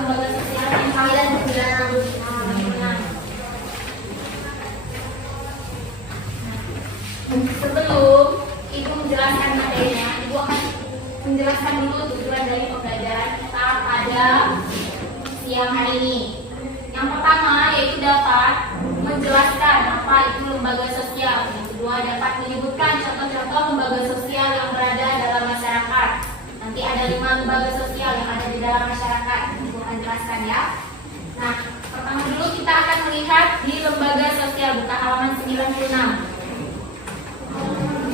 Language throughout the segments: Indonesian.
lembaga sosial yang kalian berjalan. Sebelum Ibu menjelaskan materinya, Ibu akan menjelaskan dulu tujuan dari pembelajaran kita pada siang hari ini. Yang pertama yaitu dapat menjelaskan apa itu lembaga sosial. Yang kedua dapat menyebutkan contoh-contoh lembaga sosial yang berada dalam masyarakat. Nanti ada 5 lembaga sosial yang ada di dalam masyarakat. Ibu akan jelaskan ya. Nah, pertama dulu kita akan melihat di lembaga sosial, buka halaman 96.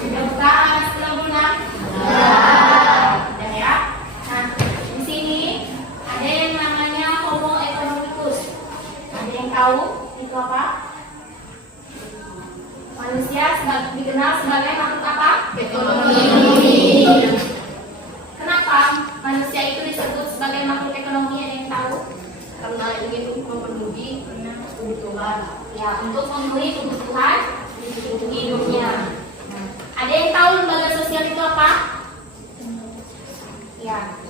Sudah buka halaman 96? Sudah ya. Nah, di sini ada yang namanya Homo economicus. Ada yang tahu itu apa? Manusia dikenal sebagai makhluk apa? Ekonomi. Kenapa manusia itu disebut sebagai makhluk ekonomi? Ada yang tahu? Karena ingin memenuhi kebutuhan. Ya, untuk memenuhi kebutuhan hidupnya. Ada yang tahu lembaga sosial itu apa? Ya.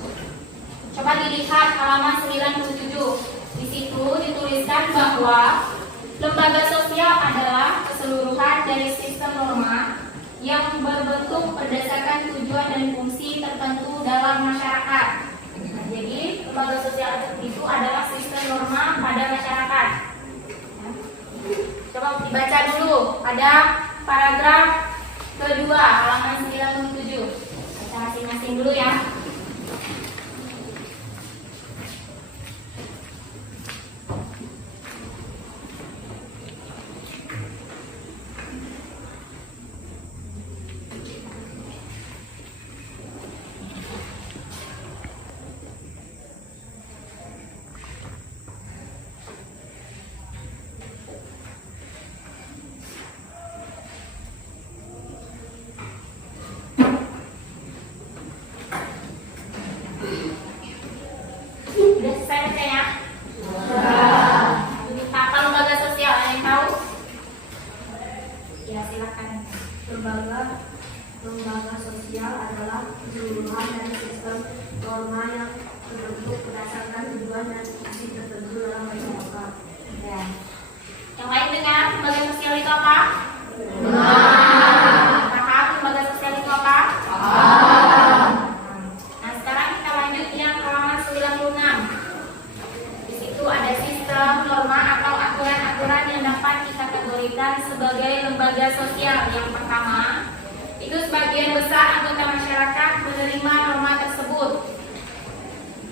Coba dilihat halaman 97. Di situ dituliskan bahwa lembaga sosial adalah keseluruhan dari sistem norma yang berbentuk berdasarkan tujuan dan fungsi tertentu dalam masyarakat. Nah, jadi lembaga sosial itu adalah sistem norma pada masyarakat. Coba dibaca dulu. Ada paragraf kedua, halaman 97. Baca masing-masing dulu ya. Sudah selesai bacanya? Apa lembaga sosial? Ada yang tahu? Ya, silakan. Lembaga sosial adalah keseluruhan dari sistem norma yang terbentuk berdasarkan tujuan dan fungsi tertentu dalam masyarakat. Ya. Yang lain dengar lembaga sosial itu apa? Paham lembaga sosial itu apa? Nah, sekarang kita lanjut yang halaman 96. Di situ ada sistem norma atau aturan-aturan yang dapat dikategorikan sebagai lembaga sosial. Yang pertama, itu sebagian besar anggota masyarakat menerima norma tersebut.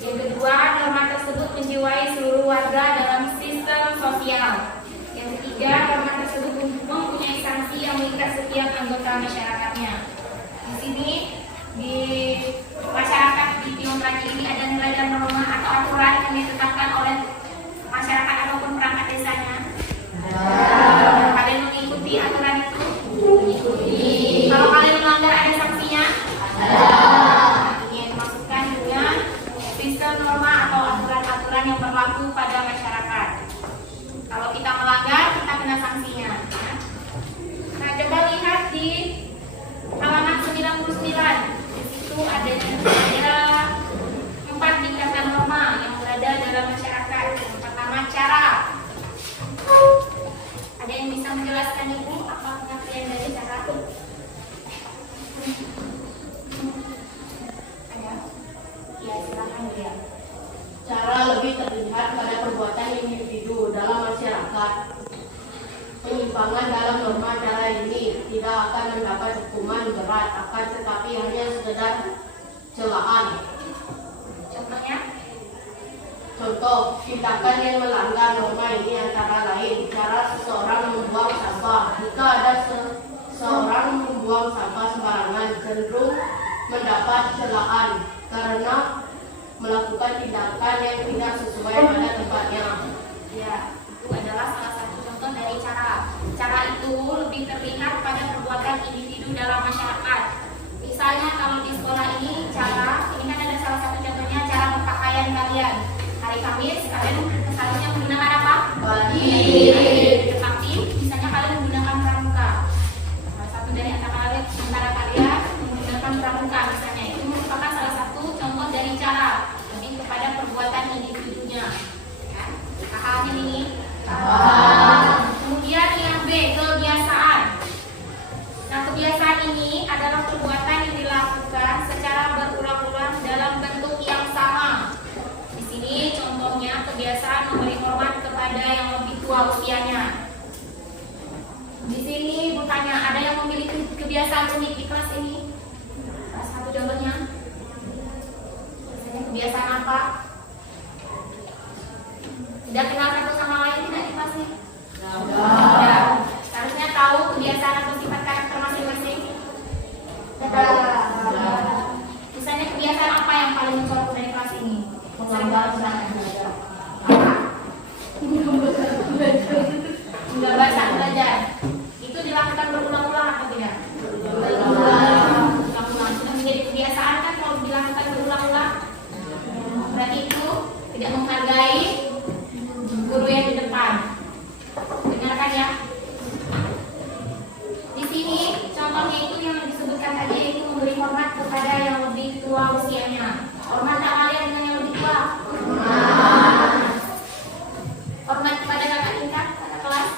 Yang kedua, norma tersebut menjiwai seluruh warga dalam sistem sosial. Yang ketiga, norma tersebut mempunyai sanksi yang mengikat setiap anggota masyarakatnya. Di sini di masyarakat di Timur Laki ini ada nilai dan norma atau aturan yang ditetapkan oleh masyarakat ataupun perangkat desanya. Kalian mengikuti aturan itu? Mengikuti. Kalau kalian melanggar ada sanksinya? Ini yang dimaksudkan dengan sistem norma atau aturan-aturan yang berlaku pada masyarakat. Kalau kita melanggar, kita kena sanksinya. Nah, coba lihat di halaman 99. Di situ ada 4 tingkatan norma yang berada dalam masyarakat. Yang pertama, cara. Ada yang bisa menjelaskan Ibu apa pengertian dari cara? Ada? Ya, silakan dia. Cara lebih terlihat pada perbuatan individu dalam masyarakat. Penyimpangan dalam norma cara ini tidak akan mendapat hukuman berat, akan tetapi hanya sekedar celaan. Contohnya? Contoh, tindakan yang melanggar norma ini antara lain cara seseorang membuang sampah. Jika ada seseorang membuang sampah sembarangan, cenderung mendapat celaan karena melakukan tindakan yang tidak sesuai pada tempatnya. Ya, itu adalah salah satu contoh dari cara. Cara itu lebih terlihat pada perbuatan individu dalam masyarakat. Misalnya kalau di sekolah ini cara, ini kan ada salah satu contohnya cara berpakaian kalian. Hari Kamis kalian seharusnya menggunakan apa? Batik. Tetapi misalnya kalian menggunakan pramuka. Salah satu dari antara kalian menggunakan pramuka misalnya, itu merupakan salah satu contoh dari cara, lebih kepada perbuatan individunya. Kemudian yang B, kebiasaan. Nah, kebiasaan ini adalah perbuatan yang dilakukan secara berulang-ulang dalam bentuk yang sama. Di sini contohnya kebiasaan memberi hormat kepada yang lebih tua usianya. Di sini bertanya, ada yang memiliki kebiasaan unik di kelas ini? Salah satu jawabannya. Biasanya kebiasaan apa? Tidak kenal satu sama lain tidak di kelas ini? Tidak. Seharusnya tahu kebiasaan atau sifat karakter masing-masing. Misalnya kebiasaan apa yang paling mencolok dari kelas ini? Enggak bahasa belajar. Itu dilakukan berulang-ulang atau tidak? Berulang-ulang. Sudah menjadi kebiasaan kan kalau dilakukan berulang-ulang. Berarti itu tidak menghargai guru yang di depan. Dengarkan ya. Di sini contohnya itu yang disebutkan tadi, yaitu memberi hormat kepada yang lebih tua usianya. Hormat tak kalian dengan yang lebih tua? Hormat kepada kakak tingkat, kakak kelas?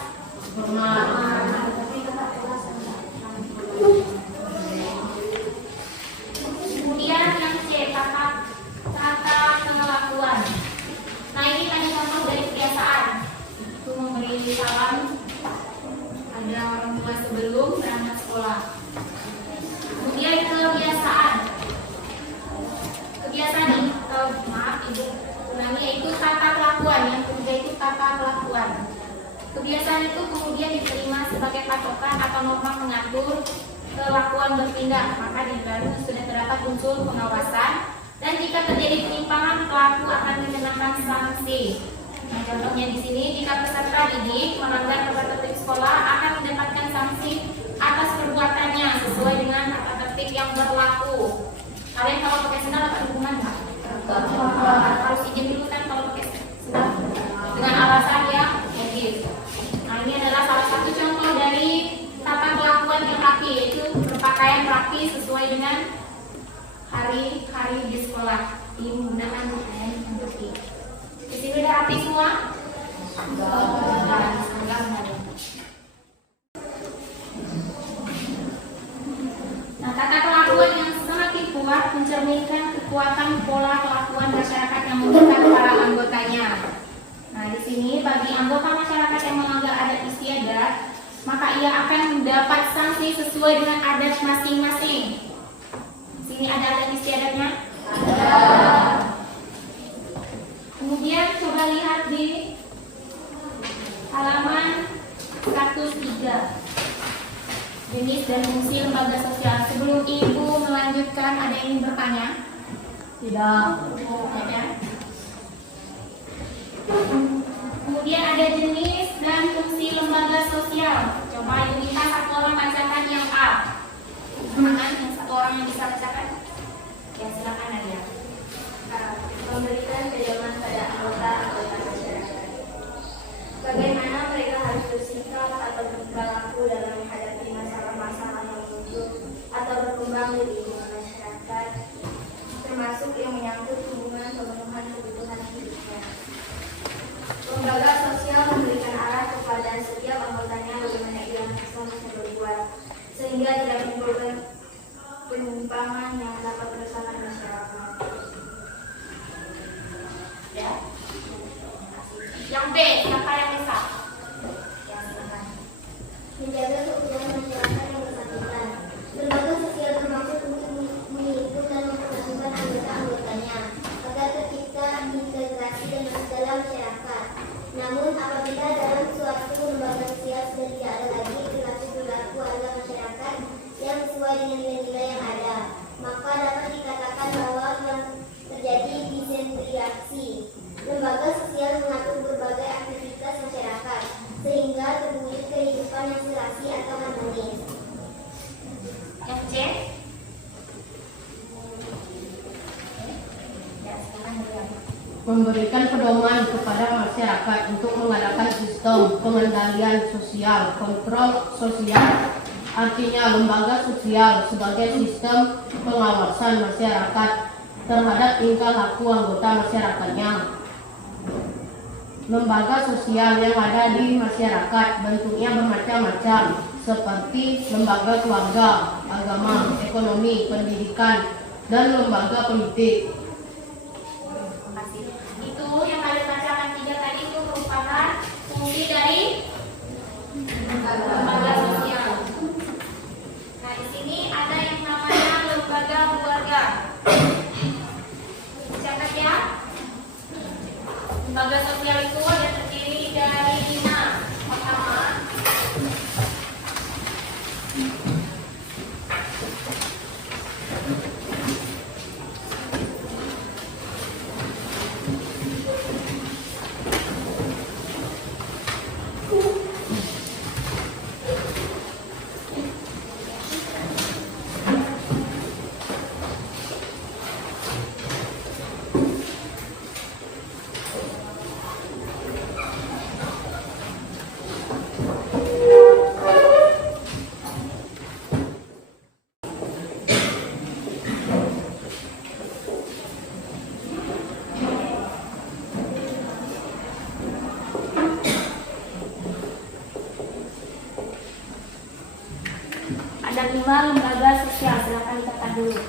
Kemudian yang C, tata pengakuan. Nah, ini tadi contoh dari kebiasaan. Itu memberi salam ada orang tua sebelum berangkat sekolah. Kemudian kebiasaan. Kebiasaan ini, maaf ibu ulangi, yaitu tata kelakuan. Yang ketiga itu tata kelakuan. Kebiasaan itu kemudian diterima sebagai patokan atau norma mengatur kelakuan bertindak. Maka di dalamnya sudah terdapat unsur pengawasan, dan jika terjadi penyimpangan, pelaku akan dikenakan sanksi. Nah, contohnya di sini, jika peserta didik melanggar tata tertib sekolah akan mendapatkan sanksi atas perbuatannya sesuai dengan tata tertib yang berlaku. Kalian kalau pakai sendal dapat hukuman nggak? Harus izin dulu kan kalau pakai sendal dengan alasan yang medis. Nah, ini adalah salah satu contoh dari tata kelakuan yang rapi, yaitu berpakaian rapi sesuai dengan hari-hari di sekolah. Ini menggunakan pakaian yang rapi. Di sini udah rapi semua? Enggak. Nah, tata kelakuan yang semakin kuat mencerminkan kekuatan pola kelakuan masyarakat yang membutuhkan para anggotanya. Nah, di sini bagi anggota masyarakat yang melanggar adat istiadat, maka ia akan mendapat sanksi sesuai dengan adat masing-masing. Di sini ada adat istiadatnya? Ada. Kemudian coba lihat di halaman 103. Jenis dan fungsi lembaga sosial. Sebelum ibu melanjutkan, ada yang ingin bertanya? Tidak. Ada. Kemudian ada jenis dan fungsi lembaga sosial. Coba ibu minta satu orang bacakan yang A. Silakan, yang satu orang yang bisa bacakan. Ya, silakan Nadia. Memberikan pedoman pada anggota masyarakat. Bagaimana mereka harus bersikap atau berperilaku dalam menghadapi masalah-masalah yang muncul atau berkembang di lingkungan masyarakat, termasuk yang menyangkut hubungan pemenuhan kebutuhan hidupnya. Lembaga sosial memberikan arah kepada setiap anggotanya bagaimana ia bisa berbuat, sehingga tidak menimbulkan penyimpangan yang dapat meresahkan masyarakat. Ya. Yang B, siapa yang bisa? Ya, silakan. Menjaga keutuhan masyarakat yang bersangkutan. Lembaga sosial bermaksud untuk menghimpun dan mempersatukan anggota-anggotanya agar tercipta integrasi dalam masyarakat. Namun apabila dalam suatu lembaga sosial sudah tidak ada lagi perilaku warga masyarakat yang sesuai dengan nilai-nilai yang ada, maka dapat dikatakan bahwa telah terjadi disentriasi. Lembaga sosial mengatur berbagai aktivitas masyarakat sehingga terwujud kehidupan yang serasi atau harmonis. Yang C? Ya, silakan Nadia. Memberikan pedoman kepada masyarakat untuk mengadakan sistem pengendalian sosial, kontrol sosial. Artinya lembaga sosial sebagai sistem pengawasan masyarakat terhadap tingkah laku anggota masyarakatnya. lembaga sosial yang ada di masyarakat. Bentuknya bermacam-macam, seperti lembaga keluarga, agama, ekonomi, pendidikan, dan lembaga politik. Terima kasih. Itu yang kalian bacakan 3 tadi itu merupakan fungsi dari lembaga sosial. Nah, di sini ada yang namanya lembaga keluarga. Catat ya. Lembaga sosial itu ada terdiri dari 5. Pertama, ada 5 lembaga sosial. Silakan dicatat dulu.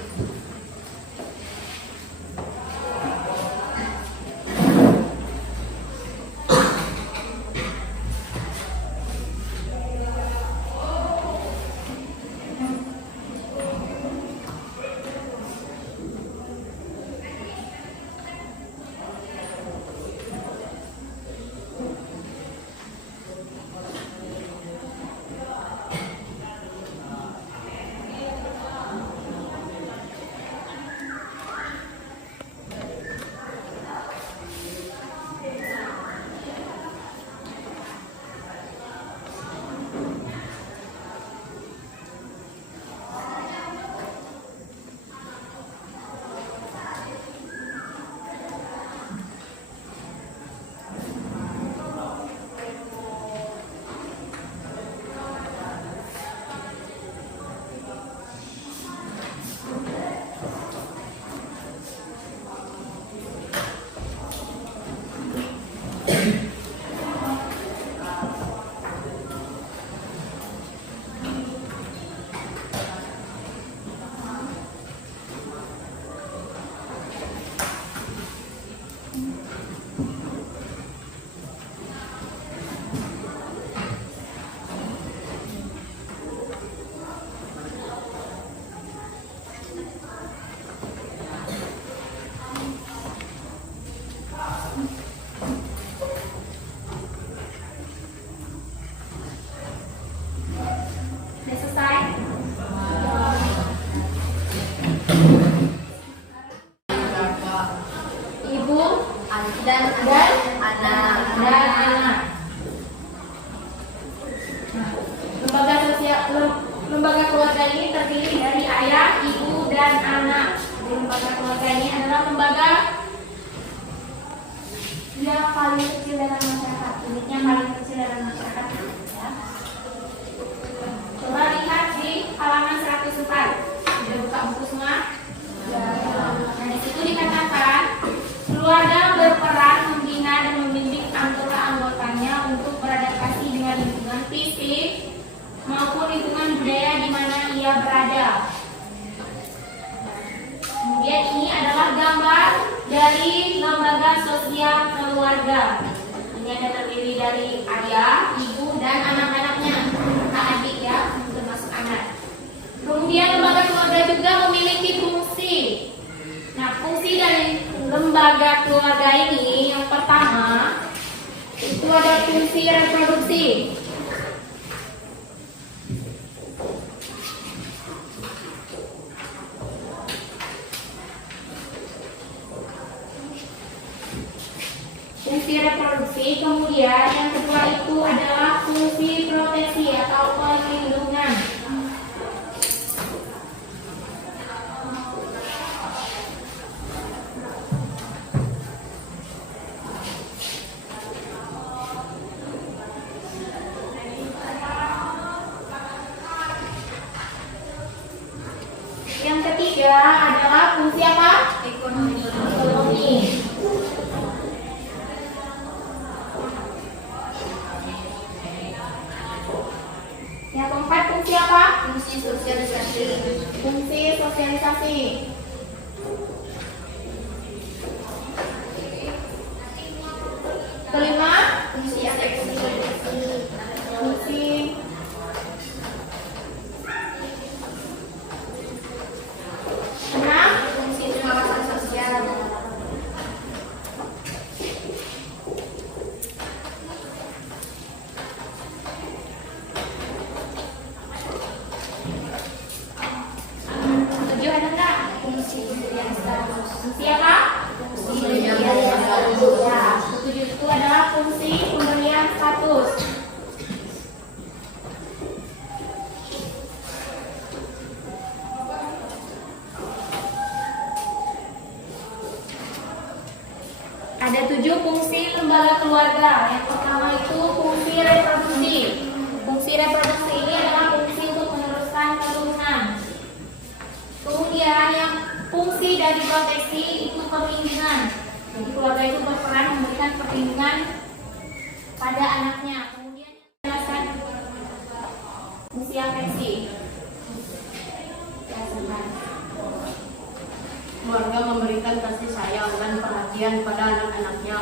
Sudah selesai? Ibu dan anak. Lembaga sosial, lembaga keluarga ini terdiri dari ayah, ibu, dan anak. Lembaga keluarga ini adalah lembaga yang paling kecil dalam masyarakat. Unitnya paling kecil dalam masyarakat. Ya. Coba lihat di halaman 104. Sudah buka buku semua? Nah, di situ dikatakan keluarga berperan membina dan membimbing anggota-anggotanya untuk beradaptasi dengan lingkungan fisik maupun lingkungan budaya di mana ia berada. Kemudian ini adalah gambar dari lembaga sosial keluarga. Ini ada terdiri dari ayah, ibu, dan anak-anaknya. Adik ya, termasuk anak. Kemudian lembaga keluarga juga memiliki fungsi. Nah, fungsi dari lembaga keluarga ini yang pertama itu ada fungsi reproduksi. Fungsi reproduksi, kemudian yang kedua itu adalah fungsi proteksi atau perlindungan. Yang ketiga adalah fungsi apa? Ekonomi. sosialisasi. Fungsi sosialisasi. Kelima, Fungsi ekspresi. fungsi enam, Fungsi pengawasan sosial. Tujuh ada enggak? Fungsi pemberian status. Fungsi apa? Fungsi pemberian status. Ya, ketujuh itu adalah fungsi pemberian status. Ada 7 fungsi lembaga keluarga. Yang pertama itu fungsi reproduksi. Fungsi reproduksi ini adalah fungsi untuk meneruskan keturunan. Kemudian yang fungsi dari proteksi itu perlindungan. Jadi keluarga itu berperan memberikan perlindungan pada anaknya. Kemudian penjelasan fungsi afeksi. Ya, sebentar. keluarga memberikan kasih sayang dan perhatian pada anak-anaknya.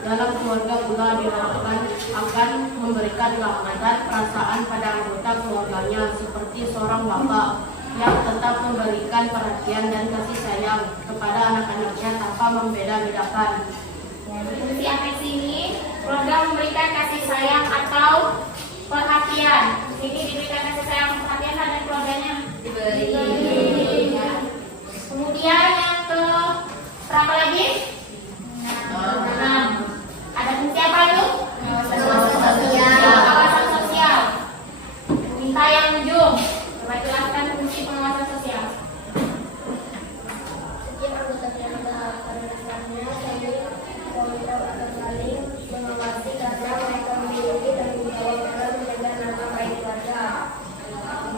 Dalam keluarga pula diharapkan akan memberikan kehangatan perasaan pada anggota keluarganya seperti seorang bapak yang tetap memberikan perhatian dan kasih sayang kepada anak-anaknya tanpa membeda-bedakan. Ya, di fungsi afeksi ini keluarga memberikan kasih sayang atau perhatian. Di sini diberikan kasih sayang dan perhatian pada keluarganya. Diberi. Ya. Kemudian yang ke berapa lagi? 6. Ada fungsi apa itu? Pengawasan sosial. Pengawasan sosial. Minta yang ujung. Coba jelaskan fungsi pengawasan sosial. Setiap anggota keluarga pada dasarnya saling mengontrol atau saling mengawasi karena mereka memiliki tanggung jawab dalam menjaga nama baik keluarga.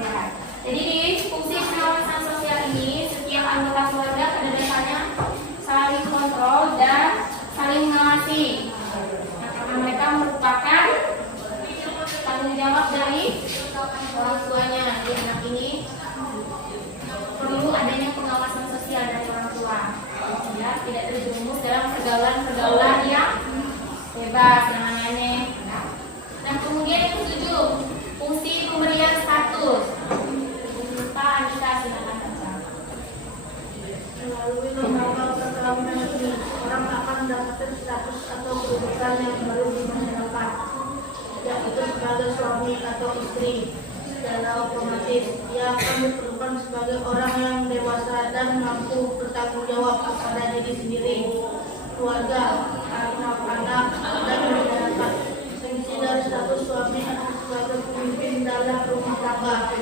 Ya. Jadi di fungsi pengawasan sosial ini setiap anggota keluarga pada dasarnya saling kontrol dan saling mengawasi. Nah, karena mereka merupakan tanggung jawab dari orang tuanya. Jadi anak ini perlu adanya pengawasan sosial dari orang tua. Ya, tidak terjerumus dalam pergaulan-pergaulan yang bebas, yang aneh-aneh. Nah, kemudian yang ketujuh, fungsi pemberian status. Pak Andika, silakan baca. Melalui lembaga perkawinan ini, orang akan mendapatkan status atau kedudukan yang baru di masyarakat, yaitu sebagai suami atau istri. Secara otomatis, ia akan diperlukan sebagai orang yang dewasa dan mampu bertanggung jawab kepada diri sendiri, keluarga, anak-anak, dan masyarakat. Fungsi dari status suami adalah sebagai pemimpin dalam rumah tangga,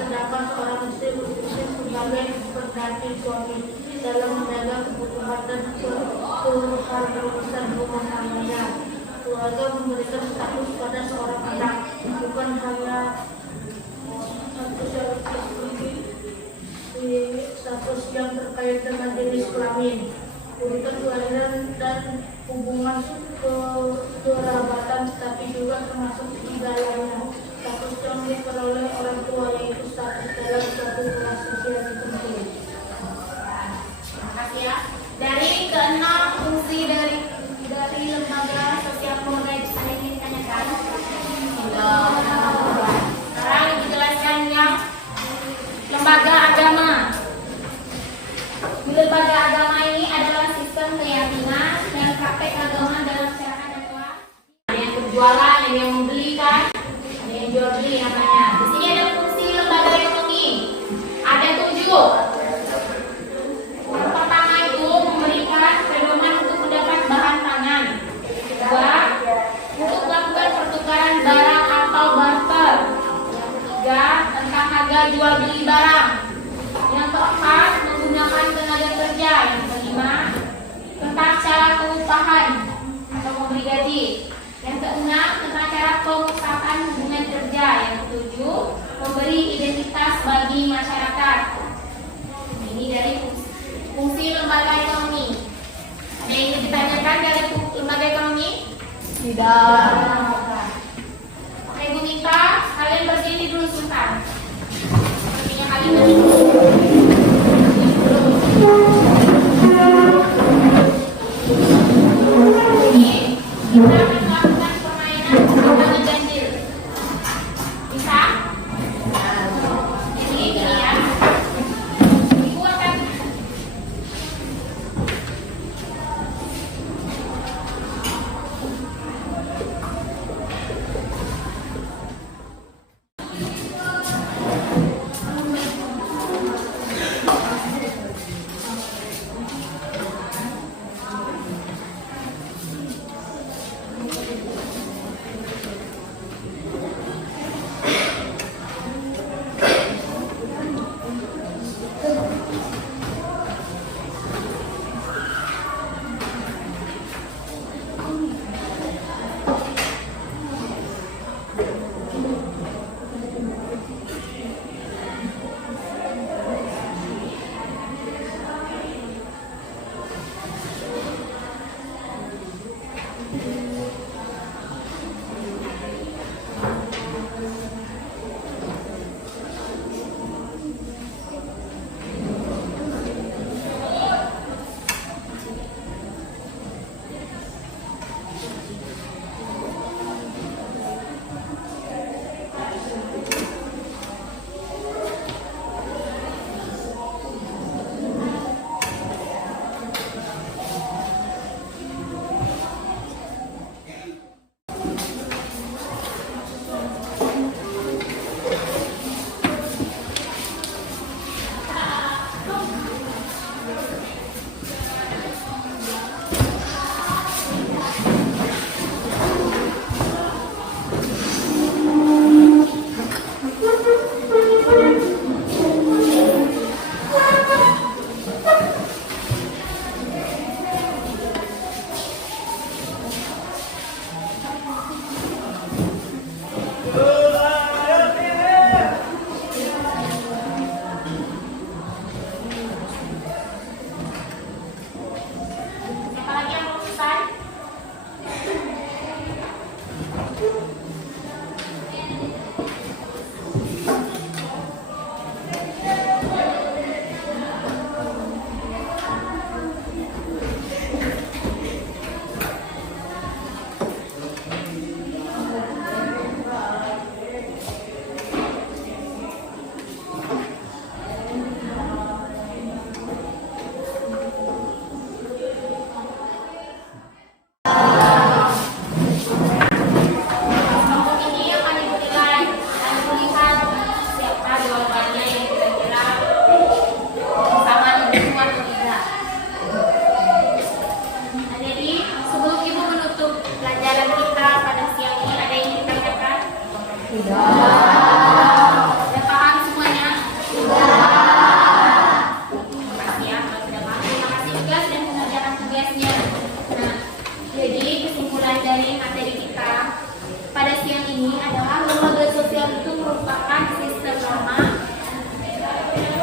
sedangkan seorang istri berfungsi sebagai pengganti suami dalam menjaga kebutuhan dan keseluruhan urusan rumah tangganya. Keluarga memberikan status pada seorang anak, bukan hanya status yang terkait dengan jenis kelamin, urutan kelahiran dan hubungan kekerabatan, tetapi juga termasuk segalanya. Status yang diperoleh orang tua yaitu status dalam suatu kelas sosial tertentu. Terima kasih ya. Dari keenam fungsi dari lembaga sosial keluarga ada yang ditanyakan? Sekarang dijelaskan yang lembaga agama. Di lembaga agama ini adalah sistem keyakinan dan praktek agama dalam masyarakat dan kelas. Ada yang berjualan, ada yang membelikan, ada yang jual beli namanya. Di sini ada fungsi lembaga ekonomi. Ada 7. Yang pertama itu memberikan pedoman untuk mendapat bahan pangan. Kedua, untuk melakukan pertukaran barang atau barter. Yang ketiga, tentang harga jual beli barang. Yang keempat, menggunakan tenaga kerja. Yang kelima, tentang cara pengupahan atau memberi gaji. Yang keenam, tentang cara pengusahaan hubungan kerja. Yang ketujuh, memberi identitas bagi masyarakat. Ini dari fungsi lembaga ekonomi. Ada yang ingin ditanyakan dari lembaga ekonomi? Tidak. Oke, Bu Nita, kalian berdiri dulu sebentar. Ini kita akan melakukan permainan tangan ganjil. Bisa? Jadi ini ya. Ibu akan siapa lagi yang mau pesan? Kelompok ini akan ibu nilai dan ibu lihat siapa jawabannya yang kira-kira sama dengan atau tidak. Nah, jadi sebelum ibu menutup pelajaran kita pada siang ini ada yang ingin ditanyakan? Sudah paham semuanya? Terima kasih ya kalau sudah paham. Terima kasih juga sudah mengerjakan tugasnya. Nah, jadi kesimpulan dari materi kita pada siang ini adalah lembaga sosial itu merupakan sistem norma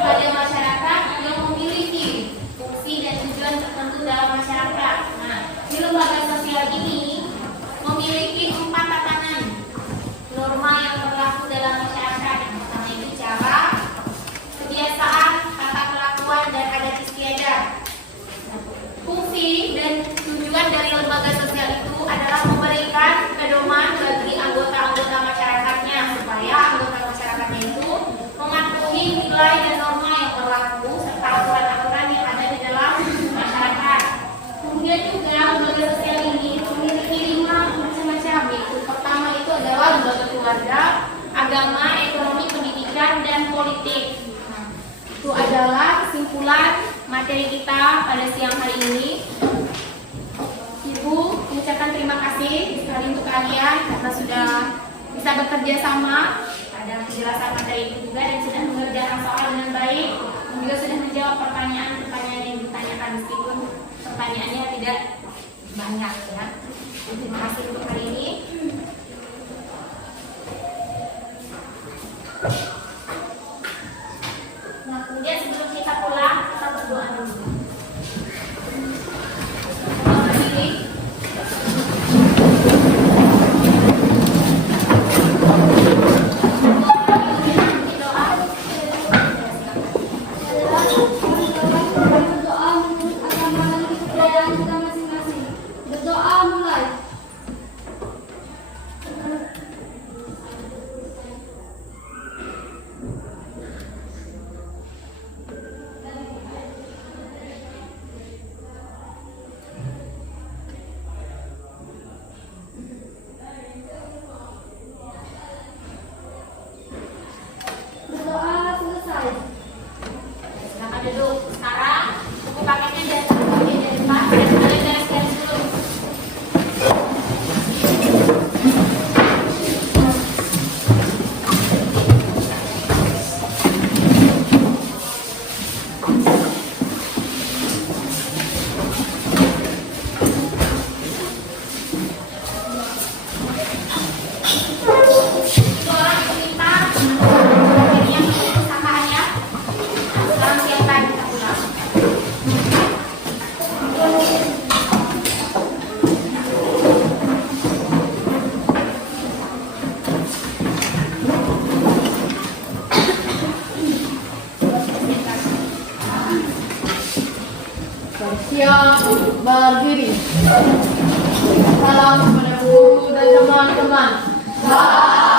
pada masyarakat yang memiliki fungsi dan tujuan tertentu dalam masyarakat. Nah, di lembaga sosial ini memiliki 4 tatanan norma yang berlaku dalam masyarakat. Yang pertama itu cara, kebiasaan, tata kelakuan, dan adat istiadat. Fungsi dan tujuan dari lembaga sosial itu adalah memberikan pedoman bagi anggota-anggota masyarakatnya supaya anggota masyarakatnya itu mematuhi nilai dan norma yang berlaku serta aturan-aturan yang ada di dalam masyarakat. Kemudian juga lembaga sosial ini memiliki 5 macam-macam, yaitu pertama itu adalah lembaga keluarga, agama, ekonomi, pendidikan, dan politik. Nah, itu adalah kesimpulan materi kita pada siang hari ini. Ibu mengucapkan terima kasih sekali untuk kalian karena sudah bisa bekerja sama pada penjelasan materi itu juga dan sudah mengerjakan soal dengan baik dan juga sudah menjawab pertanyaan-pertanyaan yang ditanyakan meskipun pertanyaannya tidak banyak ya. Terima kasih untuk hari ini. Nah, kemudian sebelum kita pulang kita berdoa dulu. Berdoa diri. Berdoa. Salam kepada guru dan teman-teman. Bye.